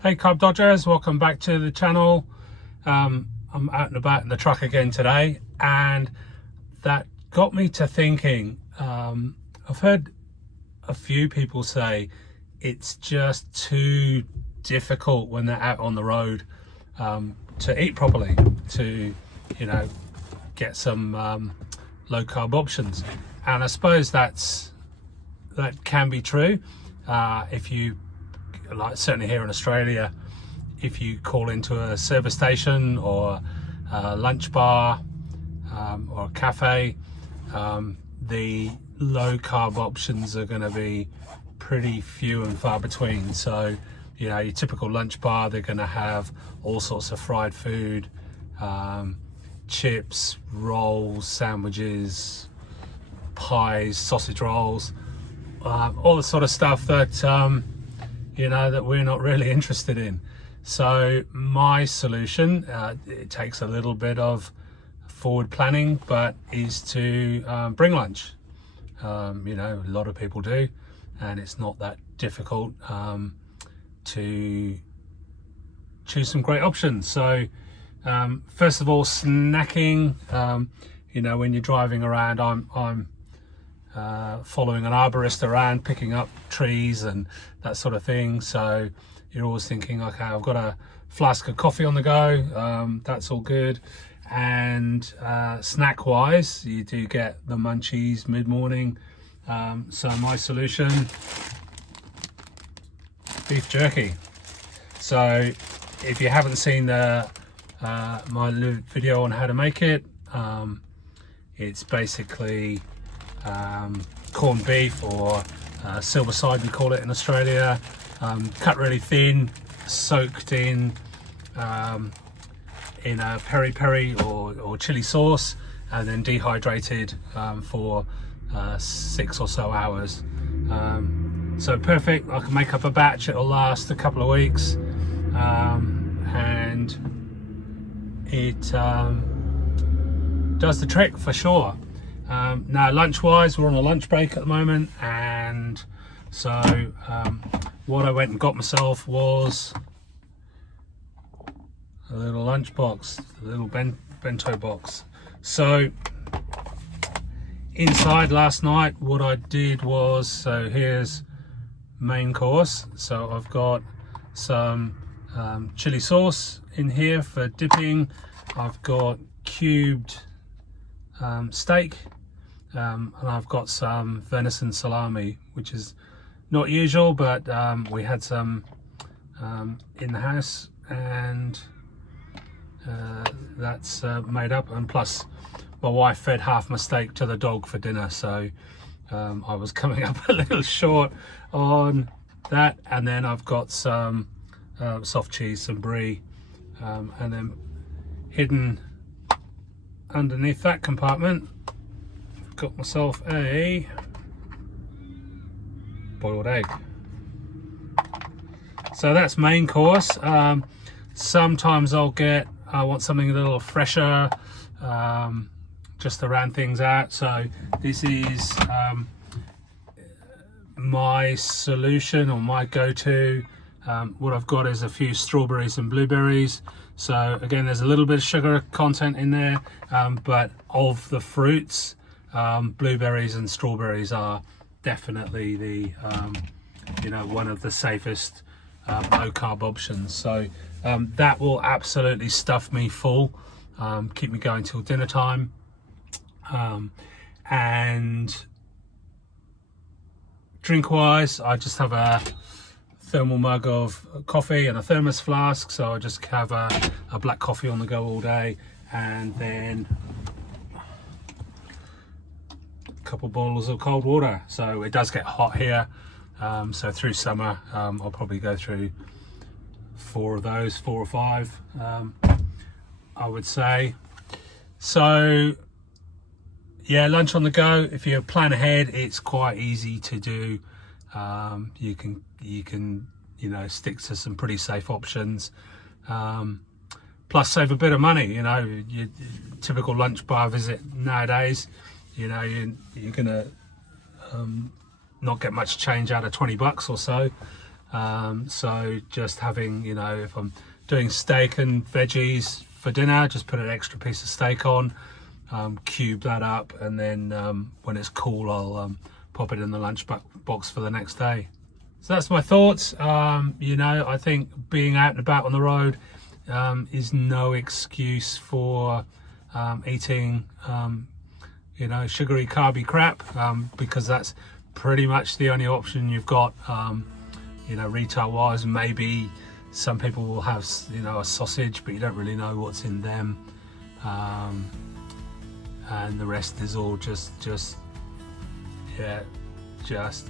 Hey Carb Dodgers, welcome back to the channel. I'm out and about in the truck again today, and that got me to thinking. I've heard a few people say it's just too difficult when they're out on the road to eat properly, to get some low carb options. And I suppose that can be true if you, like certainly here in Australia, if you call into a service station or a lunch bar or a cafe, the low carb options are going to be pretty few and far between. So your typical lunch bar, they're going to have all sorts of fried food, chips, rolls, sandwiches, pies, sausage rolls, all the sort of stuff that that we're not really interested in. So my solution, it takes a little bit of forward planning, but is to bring lunch. A lot of people do, and it's not that difficult to choose some great options. So first of all, snacking. When you're driving around, I'm following an arborist around, picking up trees and that sort of thing. So you're always thinking, okay, I've got a flask of coffee on the go. That's all good. And snack wise, you do get the munchies mid-morning. So my solution, beef jerky. So if you haven't seen my video on how to make it, it's basically corned beef, or silver side we call it in Australia, cut really thin, soaked in a peri peri or chili sauce, and then dehydrated for 6 or so hours. So perfect. I can make up a batch, it'll last a couple of weeks, and it does the trick for sure. Now lunch wise, we're on a lunch break at the moment, and so what I went and got myself was a little lunch box, a little bento box. So inside last night, what I did was, so here's main course. So I've got some chili sauce in here for dipping. I've got cubed steak, and I've got some venison salami, which is not usual, but we had some in the house, and that's made up. And plus my wife fed half my steak to the dog for dinner, so I was coming up a little short on that. And then I've got some soft cheese, some brie, and then hidden underneath that compartment, I've got myself a boiled egg. So that's main course. Sometimes I want something a little fresher, just to round things out. So this is my solution, or my go-to. What I've got is a few strawberries and blueberries. So again, there's a little bit of sugar content in there, but of the fruits, blueberries and strawberries are definitely the one of the safest low carb options. So that will absolutely stuff me full, keep me going till dinner time. And drink wise, I just have a thermal mug of coffee and a thermos flask. So I just have a black coffee on the go all day, and then a couple bottles of cold water. So it does get hot here, so through summer I'll probably go through 4 of those, 4 or 5, I would say. So yeah, lunch on the go, if you plan ahead, it's quite easy to do. You can stick to some pretty safe options, plus save a bit of money. Your typical lunch bar visit nowadays, you're gonna not get much change out of $20 or so. So just having, you know, if I'm doing steak and veggies for dinner, just put an extra piece of steak on, cube that up, and then when it's cool, I'll pop it in the lunch box for the next day. So that's my thoughts. You know, I think being out and about on the road is no excuse for eating, you know, sugary, carby crap, because that's pretty much the only option you've got. You know, retail wise, maybe some people will have, you know, a sausage, but you don't really know what's in them, and the rest is all just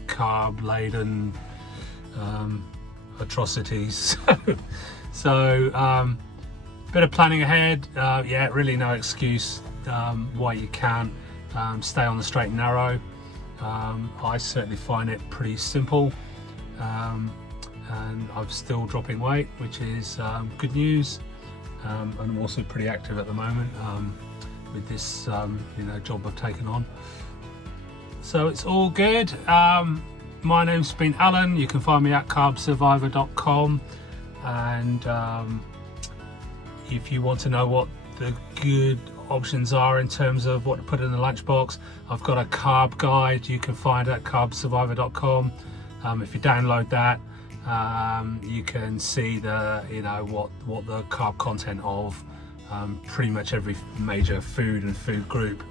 carb laden atrocities. So bit of planning ahead. Yeah, really no excuse why you can't stay on the straight and narrow. I certainly find it pretty simple, and I'm still dropping weight, which is good news. And I'm also pretty active at the moment with this you know, job I've taken on. So it's all good. My name's been Alan. You can find me at carbsurvivor.com, and if you want to know what the good options are in terms of what to put in the lunchbox, I've got a carb guide you can find at carbsurvivor.com. If you download that, you can see the, you know, what the carb content of pretty much every major food and food group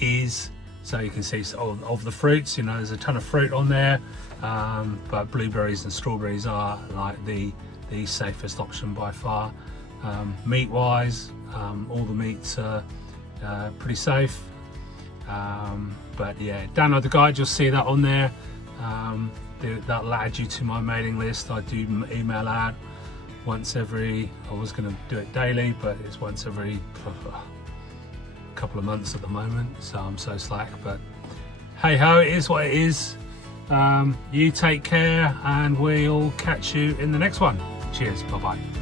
is. So you can see of the fruits, you know, there's a ton of fruit on there, but blueberries and strawberries are like the safest option by far. Meat wise, all the meats are pretty safe, but yeah, download the guide, you'll see that on there. That'll add you to my mailing list. I do email out once every, I was going to do it daily, but it's once every couple of months at the moment, so I'm so slack, but hey ho, it is what it is. You take care, and we'll catch you in the next one. Cheers, bye bye.